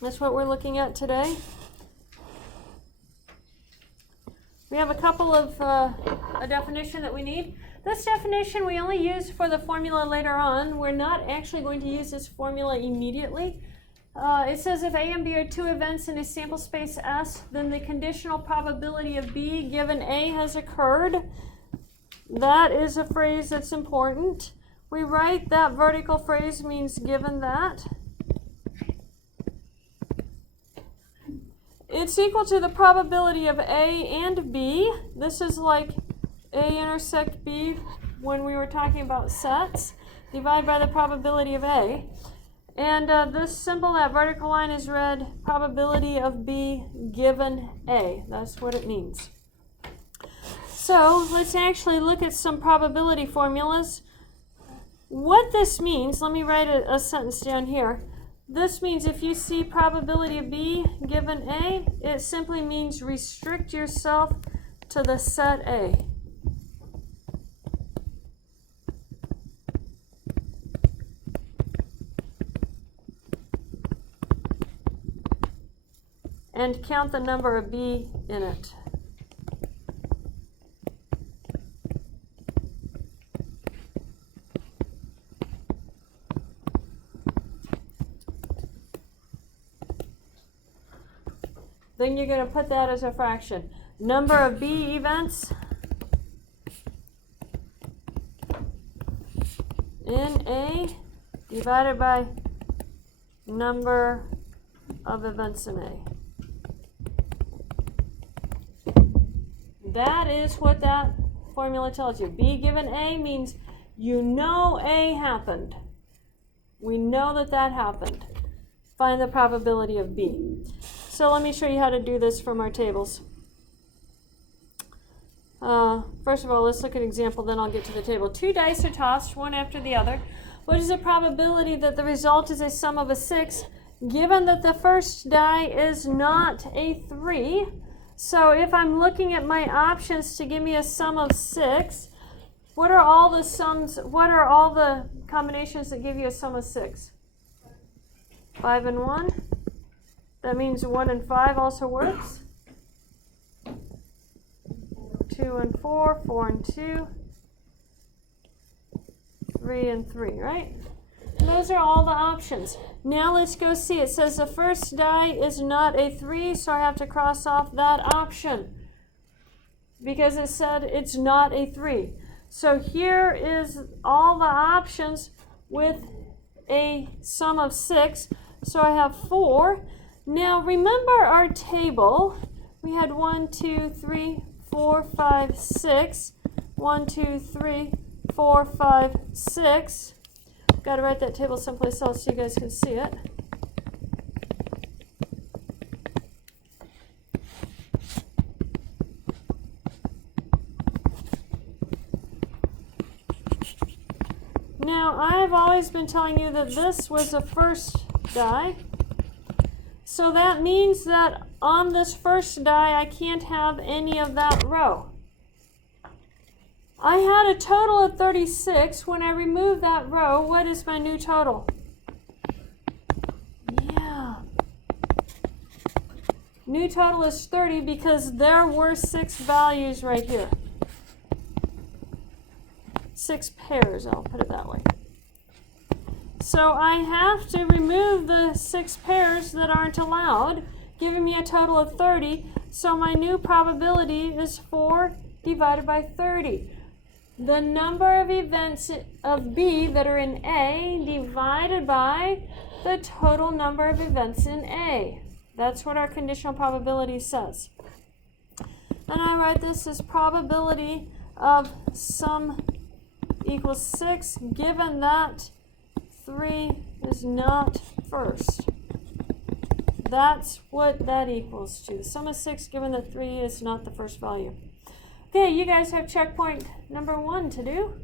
That's what we're looking at today. We have a couple of a definition that we need. This definition we only use for the formula later on. We're not actually going to use this formula immediately. It says if A and B are two events in a sample space S, then the conditional probability of B given A has occurred. That is a phrase that's important. We write that vertical phrase means given that. It's equal to the probability of A and B. This is like A intersect B when we were talking about sets. Divided by the probability of A. And this symbol, that vertical line, is read probability of B given A. That's what it means. So let's actually look at some probability formulas. What this means, let me write a sentence down here. This means if you see probability of B given A, it simply means restrict yourself to the set A. And count the number of B in it. Then you're going to put that as a fraction. Number of B events in A divided by number of events in A. That is what that formula tells you. B given A means you know A happened. We know that that happened. Find the probability of B. So let me show you how to do this from our tables. First of all, let's look at an example, then I'll get to the table. Two dice are tossed, one after the other. What is the probability that the result is a sum of a 6, given that the first die is not a 3? So if I'm looking at my options to give me a sum of 6, what are all the sums, what are all the combinations that give you a sum of 6? 5 and 1. That means 1 and 5 also works. 2 and 4, 4 and 2, 3 and 3, right? And those are all the options. Now let's go see. It says the first die is not a 3, so I have to cross off that option because it said it's not a 3. So here is all the options with a sum of 6. So I have 4. Now remember our table. We had 1, 2, 3, 4, 5, 6. 1, 2, 3, 4, 5, 6. Got to write that table someplace else so you guys can see it. Now, I've always been telling you that this was the first die. So that means that on this first die, I can't have any of that row. I had a total of 36. When I remove that row, what is my new total? Yeah. New total is 30 because there were 6 values right here. 6 pairs, I'll put it that way. So I have to remove the 6 pairs that aren't allowed, giving me a total of 30. So my new probability is 4 divided by 30. The number of events of B that are in A divided by the total number of events in A. That's what our conditional probability says. And I write this as probability of sum equals 6, given that 3 is not first. That's what that equals to. The sum of 6 given that 3 is not the first value. Okay, you guys have checkpoint number 1 to do.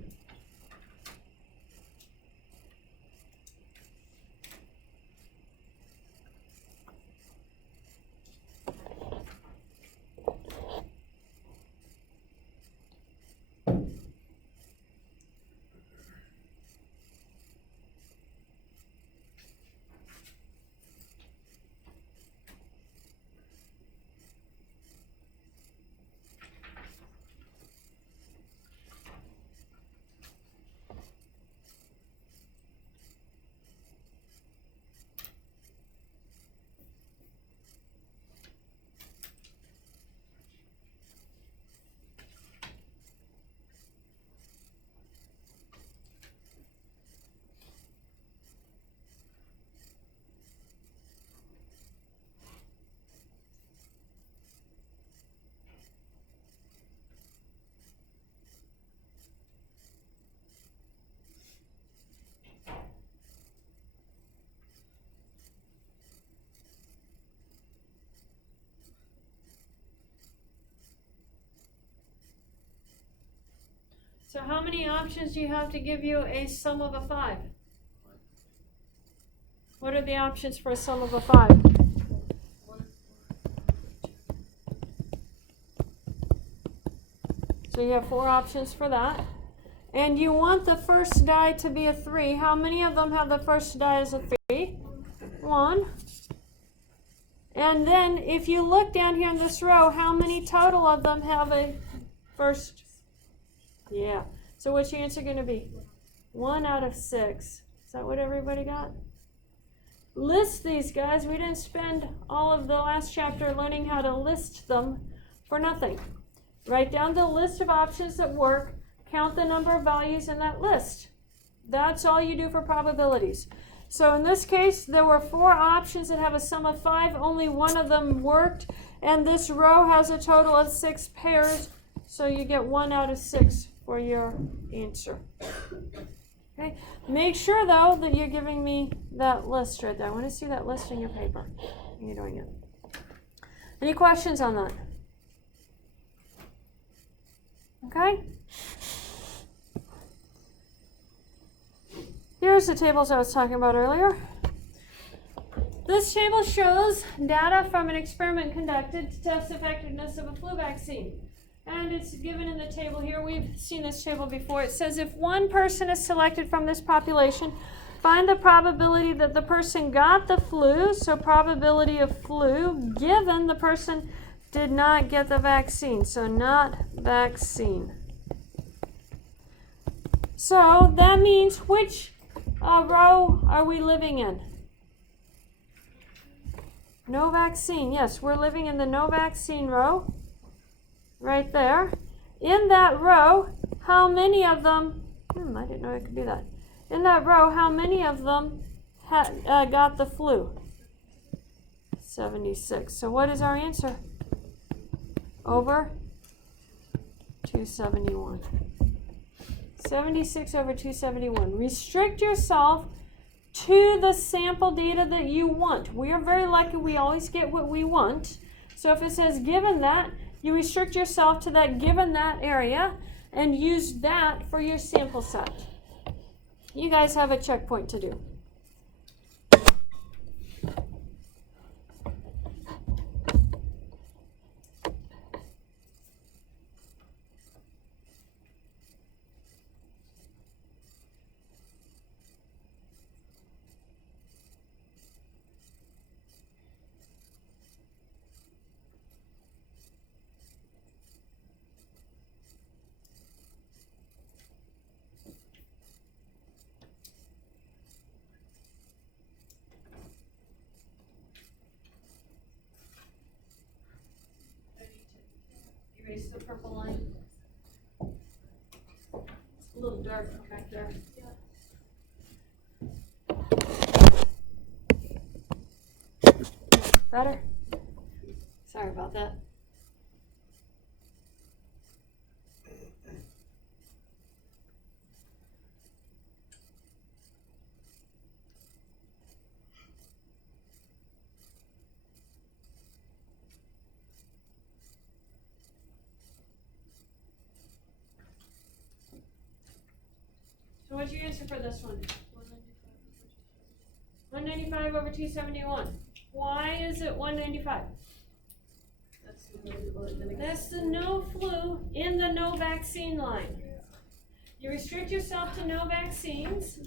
So how many options do you have to give you a sum of a 5? What are the options for a sum of a 5? So you have 4 options for that. And you want the first die to be a 3. How many of them have the first die as a 3? 1. And then if you look down here in this row, how many total of them have a first? Yeah. So what's your answer going to be? 1 out of 6. Is that what everybody got? List these, guys. We didn't spend all of the last chapter learning how to list them for nothing. Write down the list of options that work. Count the number of values in that list. That's all you do for probabilities. So in this case, there were 4 options that have a sum of 5. Only one of them worked. And this row has a total of 6 pairs. So you get 1 out of 6 for your answer. Okay. Make sure, though, that you're giving me that list right there. I want to see that list in your paper when you're doing it. Any questions on that? Okay. Here's the tables I was talking about earlier. This table shows data from an experiment conducted to test the effectiveness of a flu vaccine. And it's given in the table here. We've seen this table before. It says if one person is selected from this population, find the probability that the person got the flu, so probability of flu, given the person did not get the vaccine, so not vaccine. So that means which row are we living in? No vaccine. Yes, we're living in the no vaccine row. Right there. In that row, how many of them, I didn't know it could do that. In that row, how many of them got the flu? 76. So what is our answer? Over 271. 76 over 271. Restrict yourself to the sample data that you want. We are very lucky we always get what we want. So if it says given that, you restrict yourself to that given that area and use that for your sample set. You guys have a checkpoint to do. Erase the purple line. It's a little dark back there. Better? Sorry about that. So what's your answer for this one? 195 over 271. Why is it 195? That's the no flu in the no vaccine line. You restrict yourself to no vaccines,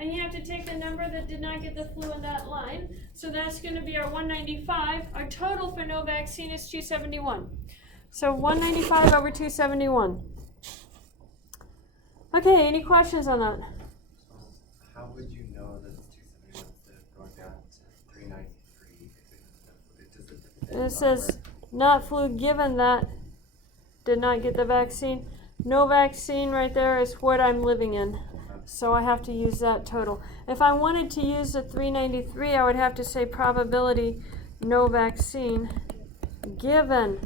and you have to take the number that did not get the flu in that line. So that's going to be our 195. Our total for no vaccine is 271. So 195 over 271. Okay, any questions on that? How would you know that it's 271 instead of going down to 393? It says not flu given that did not get the vaccine. No vaccine right there is what I'm living in. So I have to use that total. If I wanted to use the 393, I would have to say probability no vaccine given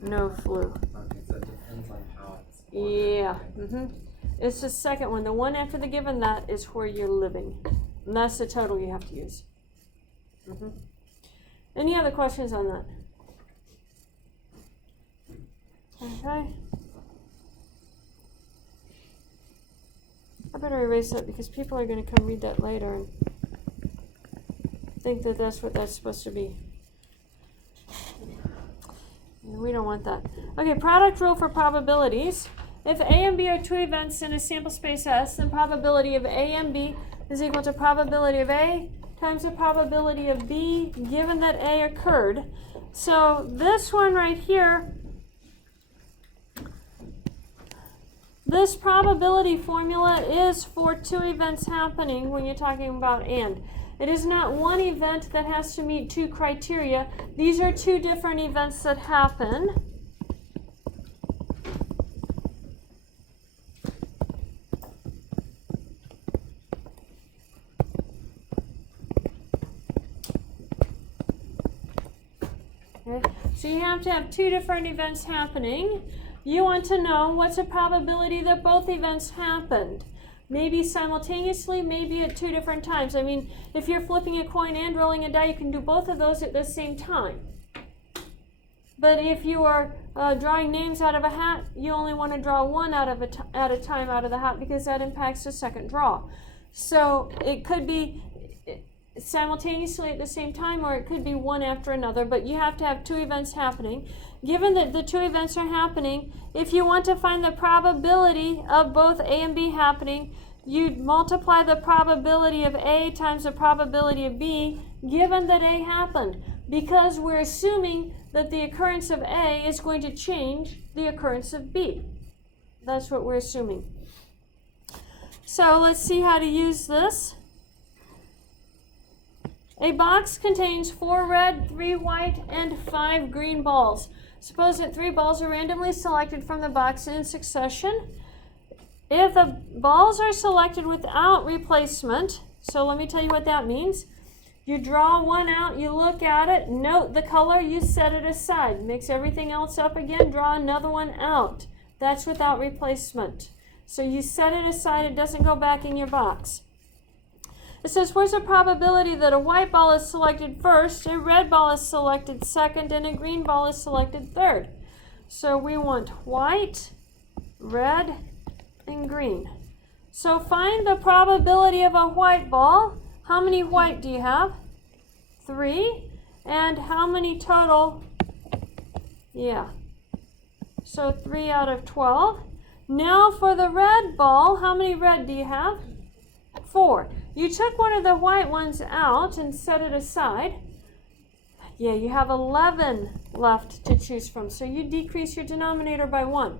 no flu. Okay, so it depends on how it's Yeah. It's the second one. The one after the given that is where you're living. And that's the total you have to use. Any other questions on that? Okay. I better erase that because people are going to come read that later and think that that's what that's supposed to be. And we don't want that. Okay, product rule for probabilities. If A and B are two events in a sample space S, then probability of A and B is equal to probability of A times the probability of B, given that A occurred. So this one right here, this probability formula is for two events happening when you're talking about AND. It is not one event that has to meet two criteria. These are two different events that happen. Okay. So you have to have two different events happening. You want to know what's the probability that both events happened. Maybe simultaneously, maybe at two different times. I mean, if you're flipping a coin and rolling a die, you can do both of those at the same time. But if you are drawing names out of a hat, you only want to draw one at a time out of the hat because that impacts the second draw. So it could be simultaneously at the same time, or it could be one after another, but you have to have two events happening. Given that the two events are happening, if you want to find the probability of both A and B happening, you multiply the probability of A times the probability of B, given that A happened, because we're assuming that the occurrence of A is going to change the occurrence of B. That's what we're assuming. So let's see how to use this. A box contains 4 red, 3 white, and 5 green balls. Suppose that 3 balls are randomly selected from the box in succession. If the balls are selected without replacement, so let me tell you what that means. You draw one out, you look at it, note the color, you set it aside. Mix everything else up again, draw another one out. That's without replacement. So you set it aside, it doesn't go back in your box. It says, where's the probability that a white ball is selected first, a red ball is selected second, and a green ball is selected third? So we want white, red, and green. So find the probability of a white ball. How many white do you have? 3. And how many total? Yeah. So 3 out of 12. Now for the red ball, how many red do you have? 4. You took one of the white ones out and set it aside. Yeah, you have 11 left to choose from. So you decrease your denominator by 1.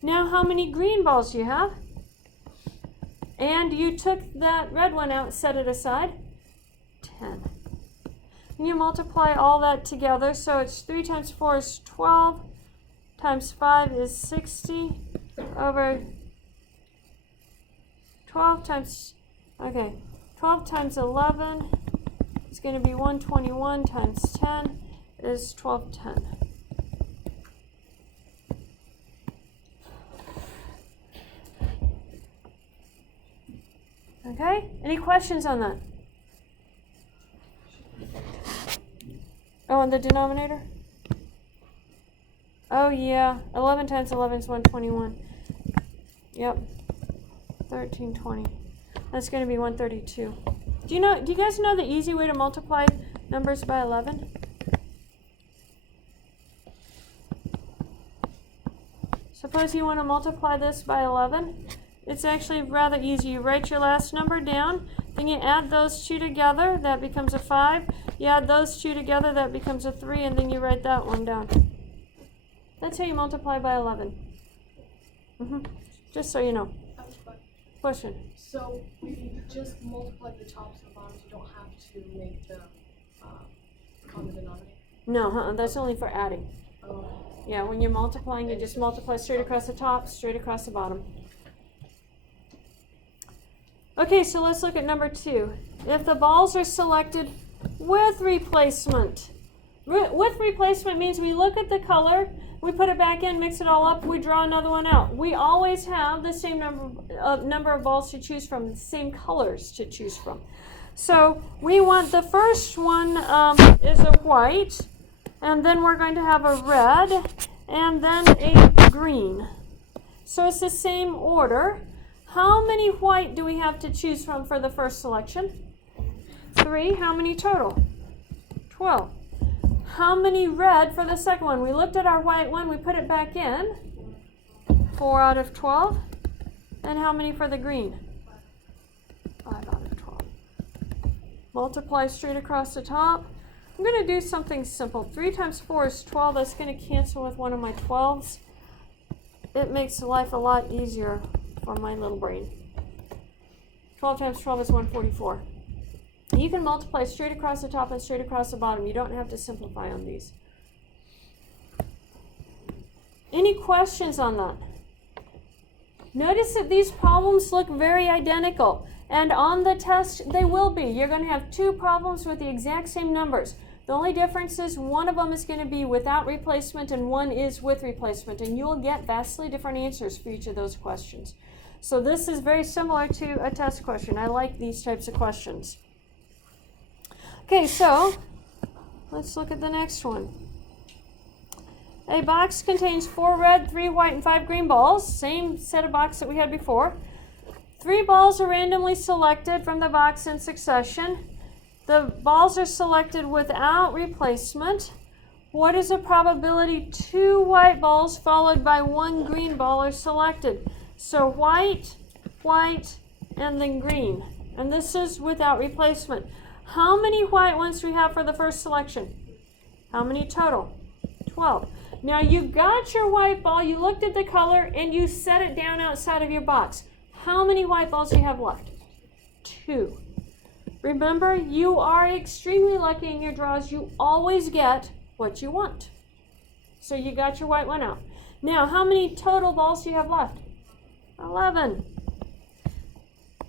Now how many green balls do you have? And you took that red one out, set it aside. 10. And you multiply all that together. So it's 3 times 4 is 12. Times 5 is 60. Over 12 times... Okay, 12 times 11 is going to be 121 times 10 is 1210. Okay, any questions on that? Oh, and the denominator? Oh yeah, 11 times 11 is 121. Yep, 1320. That's going to be 132. Do you guys know the easy way to multiply numbers by 11? Suppose you want to multiply this by 11. It's actually rather easy. You write your last number down, then you add those two together, that becomes a 5. You add those two together, that becomes a 3, and then you write that one down. That's how you multiply by 11. Just so you know. Question. So if you just multiply the tops and bottoms, you don't have to make the common denominator? No, that's only for adding. Oh. Yeah, when you're multiplying, you just multiply straight across the top, straight across the bottom. Okay, so let's look at number 2. If the balls are selected with replacement. With replacement means we look at the color, we put it back in, mix it all up, we draw another one out. We always have the same number of balls to choose from, the same colors to choose from. So we want the first one is a white, and then we're going to have a red, and then a green. So it's the same order. How many white do we have to choose from for the first selection? 3. How many total? 12. How many red for the second one? We looked at our white one, we put it back in. 4 out of 12. And how many for the green? 5 out of 12. Multiply straight across the top. I'm going to do something simple. 3 times 4 is 12. That's going to cancel with one of my 12s. It makes life a lot easier for my little brain. 12 times 12 is 144. You can multiply straight across the top and straight across the bottom. You don't have to simplify on these. Any questions on that? Notice that these problems look very identical. And on the test, they will be. You're going to have 2 problems with the exact same numbers. The only difference is one of them is going to be without replacement and one is with replacement. And you'll get vastly different answers for each of those questions. So this is very similar to a test question. I like these types of questions. Okay, so let's look at the next one. A box contains 4 red, 3 white, and 5 green balls. Same set of box that we had before. 3 balls are randomly selected from the box in succession. The balls are selected without replacement. What is the probability 2 white balls followed by 1 green ball are selected? So white, white, and then green. And this is without replacement. How many white ones do we have for the first selection? How many total? 12. Now you got your white ball, you looked at the color, and you set it down outside of your box. How many white balls do you have left? 2. Remember, you are extremely lucky in your draws. You always get what you want. So you got your white one out. Now, how many total balls do you have left? 11.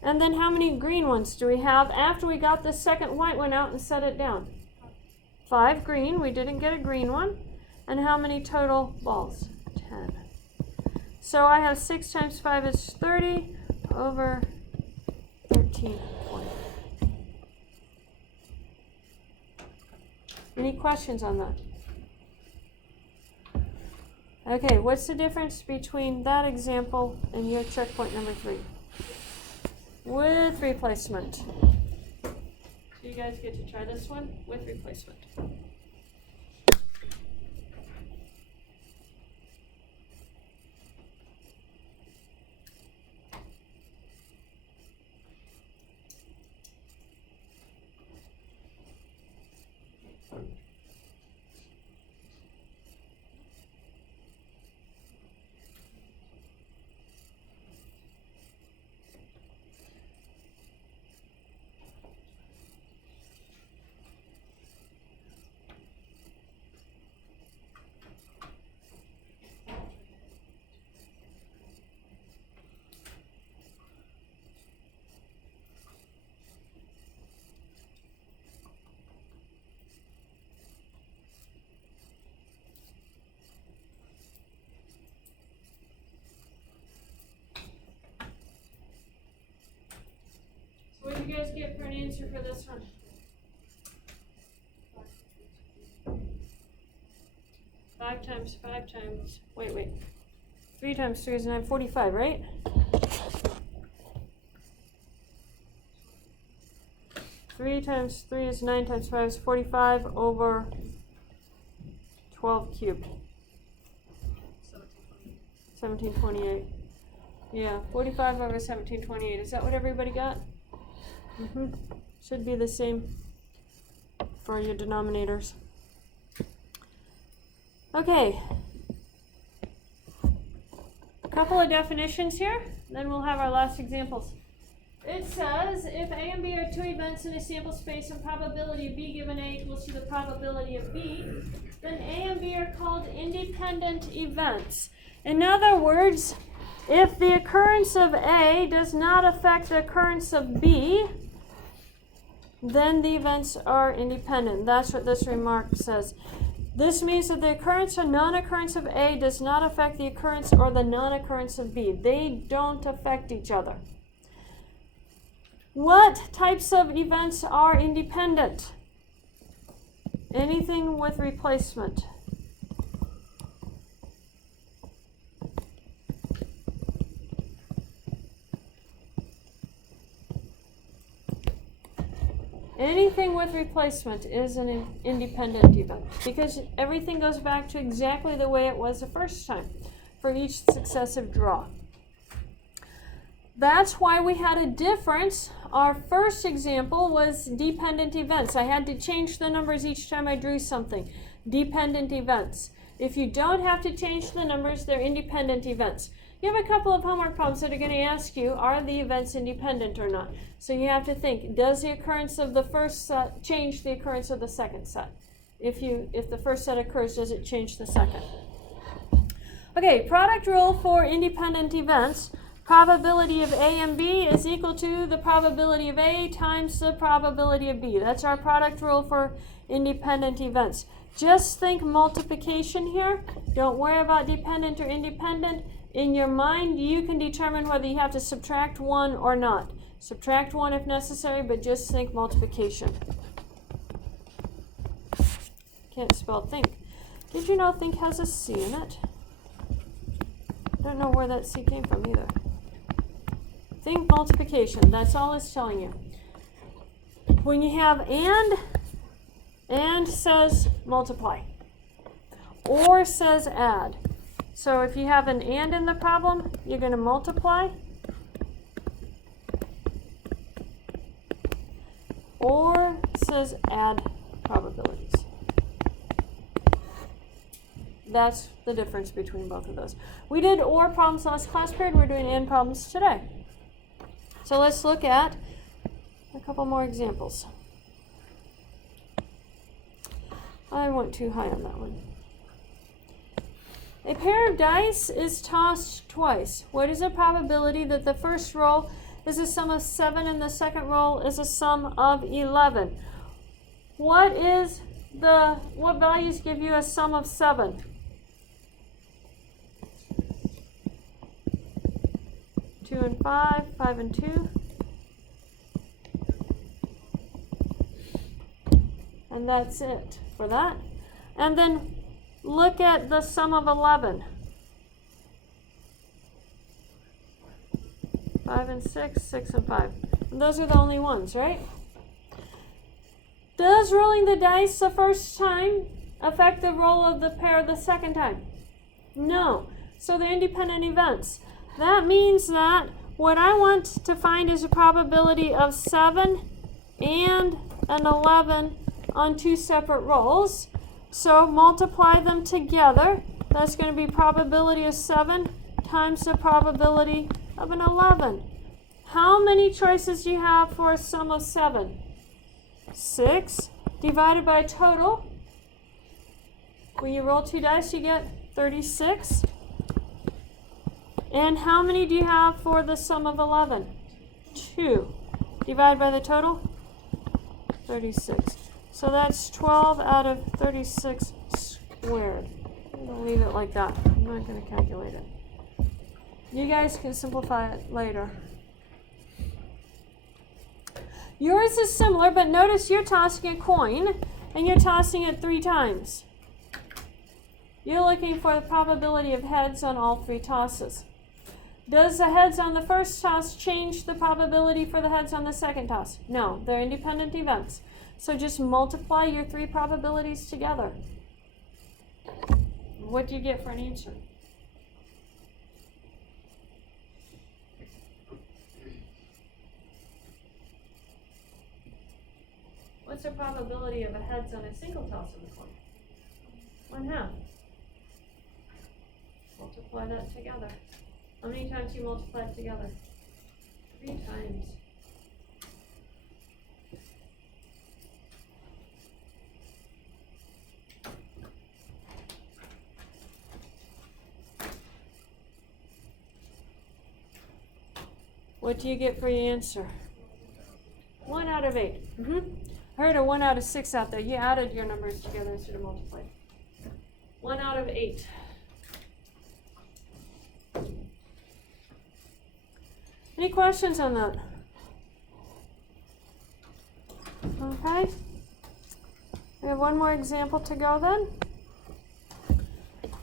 And then how many green ones do we have after we got the second white one out and set it down? 5 green. We didn't get a green one. And how many total balls? 10. So I have 6 times 5 is 30 over 13. Any questions on that? Okay, what's the difference between that example and your checkpoint number 3? With replacement. So you guys get to try this one with replacement. What did you guys get for an answer for this one? 5 times 5 times, wait. 3 times 3 is 9, 45, right? Three times 3 is 9 times 5 is 45 over 12 cubed. 1728. Yeah, 45 over 1728. Is that what everybody got? Should be the same for your denominators. Okay. A couple of definitions here, then we'll have our last examples. It says, if A and B are 2 events in a sample space and probability of B given A equals to the probability of B, then A and B are called independent events. In other words, if the occurrence of A does not affect the occurrence of B, then the events are independent. That's what this remark says. This means that the occurrence or non-occurrence of A does not affect the occurrence or the non-occurrence of B. They don't affect each other. What types of events are independent? Anything with replacement. with replacement is an independent event because everything goes back to exactly the way it was the first time for each successive draw. That's why we had a difference. Our first example was dependent events. I had to change the numbers each time I drew something. Dependent events. If you don't have to change the numbers, they're independent events. You have a couple of homework problems that are going to ask you, are the events independent or not? So you have to think, does the occurrence of the first set change the occurrence of the second set? If the first set occurs, does it change the second? Okay, product rule for independent events. Probability of A and B is equal to the probability of A times the probability of B. That's our product rule for independent events. Just think multiplication here. Don't worry about dependent or independent. In your mind, you can determine whether you have to subtract one or not. Subtract one if necessary, but just think multiplication. Can't spell think. Did you know think has a C in it? Don't know where that C came from either. Think multiplication. That's all it's telling you. When you have and says multiply. Or says add. So if you have an and in the problem, you're going to multiply. Or says add probabilities. That's the difference between both of those. We did or problems last class period. We're doing and problems today. So let's look at a couple more examples. I went too high on that one. A pair of dice is tossed twice. What is the probability that the first roll is a sum of 7 and the second roll is a sum of 11? What values give you a sum of 7? 2 and 5, 5 and 2. And that's it for that. And then look at the sum of 11. 5 and 6, 6 and 5. And those are the only ones, right? Does rolling the dice the first time affect the roll of the pair the second time? No. So they're independent events. That means that what I want to find is a probability of 7 and an 11 on two separate rolls. So multiply them together. That's going to be probability of 7 times the probability of an 11. How many choices do you have for a sum of 7? 6 divided by total. When you roll 2 dice, you get 36. And how many do you have for the sum of 11? 2. Divided by the total? 36. So that's 12 out of 36 squared. I'm going to leave it like that. I'm not going to calculate it. You guys can simplify it later. Yours is similar, but notice you're tossing a coin, and you're tossing it 3 times. You're looking for the probability of heads on all 3 tosses. Does the heads on the first toss change the probability for the heads on the second toss? No, they're independent events. So just multiply your 3 probabilities together. What do you get for an answer? What's the probability of a heads on a single toss of the coin? 1/2. Multiply that together. How many times do you multiply it together? 3 times. What do you get for your answer? 1 out of 8. I heard a 1 out of 6 out there. You added your numbers together instead of multiplied. 1 out of 8. Any questions on that? Okay. We have one more example to go then.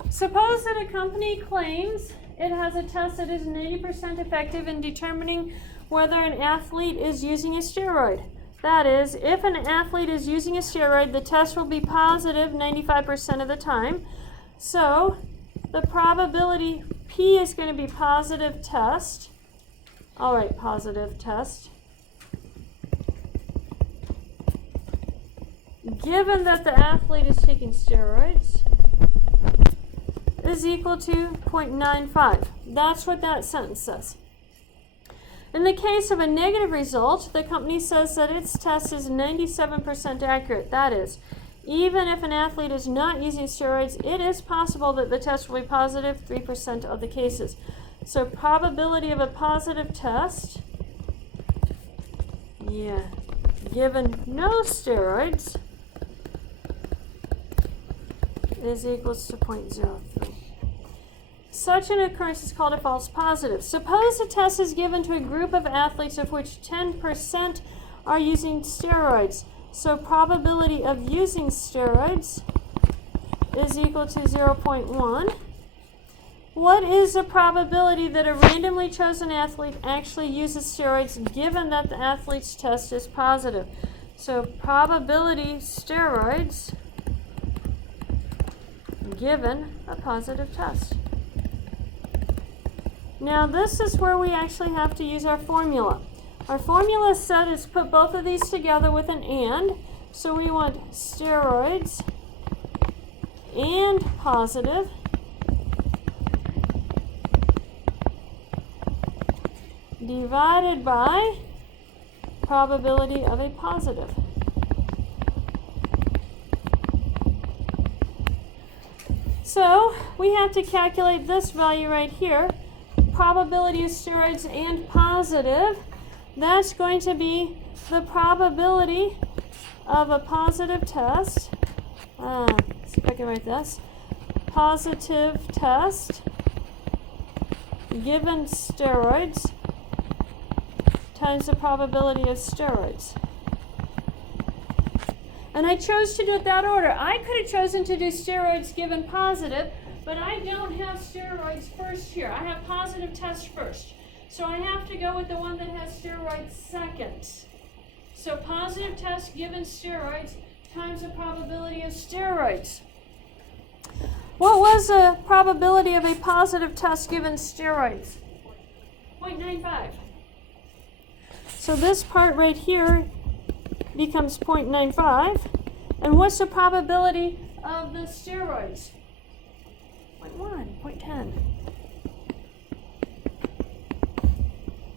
Suppose that a company claims it has a test that is 90% effective in determining whether an athlete is using a steroid. That is, if an athlete is using a steroid, the test will be positive 95% of the time. So the probability P is going to be positive test. All right, positive test. Given that the athlete is taking steroids, is equal to 0.95. That's what that sentence says. In the case of a negative result, the company says that its test is 97% accurate. That is, even if an athlete is not using steroids, it is possible that the test will be positive 3% of the cases. So probability of a positive test, given no steroids, is equals to 0.03. Such an occurrence is called a false positive. Suppose a test is given to a group of athletes of which 10% are using steroids. So probability of using steroids is equal to 0.1. What is the probability that a randomly chosen athlete actually uses steroids given that the athlete's test is positive? So probability steroids given a positive test. Now this is where we actually have to use our formula. Our formula set is put both of these together with an and. So we want steroids and positive divided by probability of a positive. So we have to calculate this value right here. Probability of steroids and positive. That's going to be the probability of a positive test. Let's see if I can write this. Positive test given steroids times the probability of steroids. And I chose to do it that order. I could have chosen to do steroids given positive, but I don't have steroids first here. I have positive test first. So I have to go with the one that has steroids second. So positive test given steroids times the probability of steroids. What was the probability of a positive test given steroids? 0.95. So this part right here becomes 0.95. And what's the probability of the steroids? 0.1, 0.10.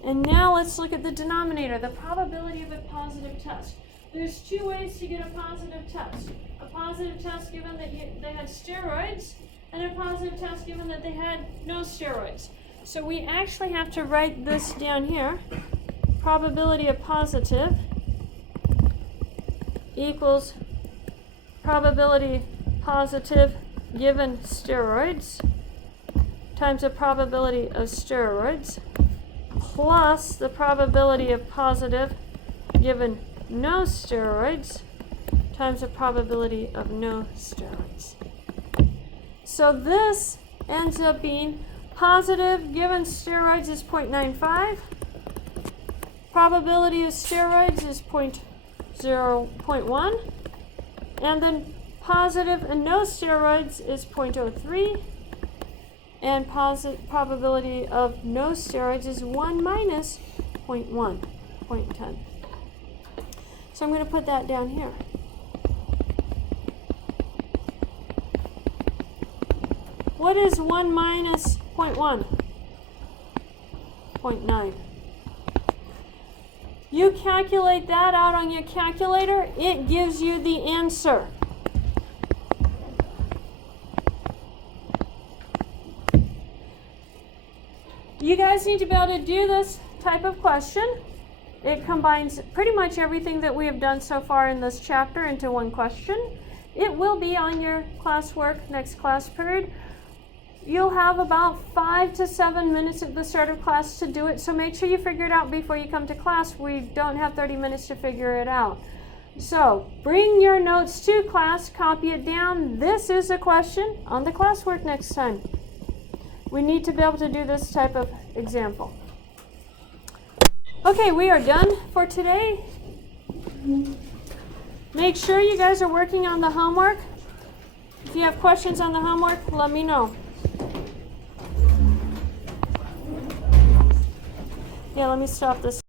And now let's look at the denominator, the probability of a positive test. There's two ways to get a positive test. A positive test given that they had steroids, and a positive test given that they had no steroids. So we actually have to write this down here. Probability of positive equals probability positive given steroids times the probability of steroids plus the probability of positive given no steroids times the probability of no steroids. So this ends up being positive given steroids is 0.95. Probability of steroids is 0.1. And then positive and no steroids is 0.03. And probability of no steroids is 1 minus 0.1, 0.10. So I'm going to put that down here. What is 1 minus 0.1? 0.9. You calculate that out on your calculator, it gives you the answer. You guys need to be able to do this type of question. It combines pretty much everything that we have done so far in this chapter into one question. It will be on your classwork next class period. You'll have about 5 to 7 minutes at the start of class to do it, so make sure you figure it out before you come to class. We don't have 30 minutes to figure it out. So bring your notes to class, copy it down. This is a question on the classwork next time. We need to be able to do this type of example. Okay, we are done for today. Make sure you guys are working on the homework. If you have questions on the homework, let me know. Yeah, let me stop this.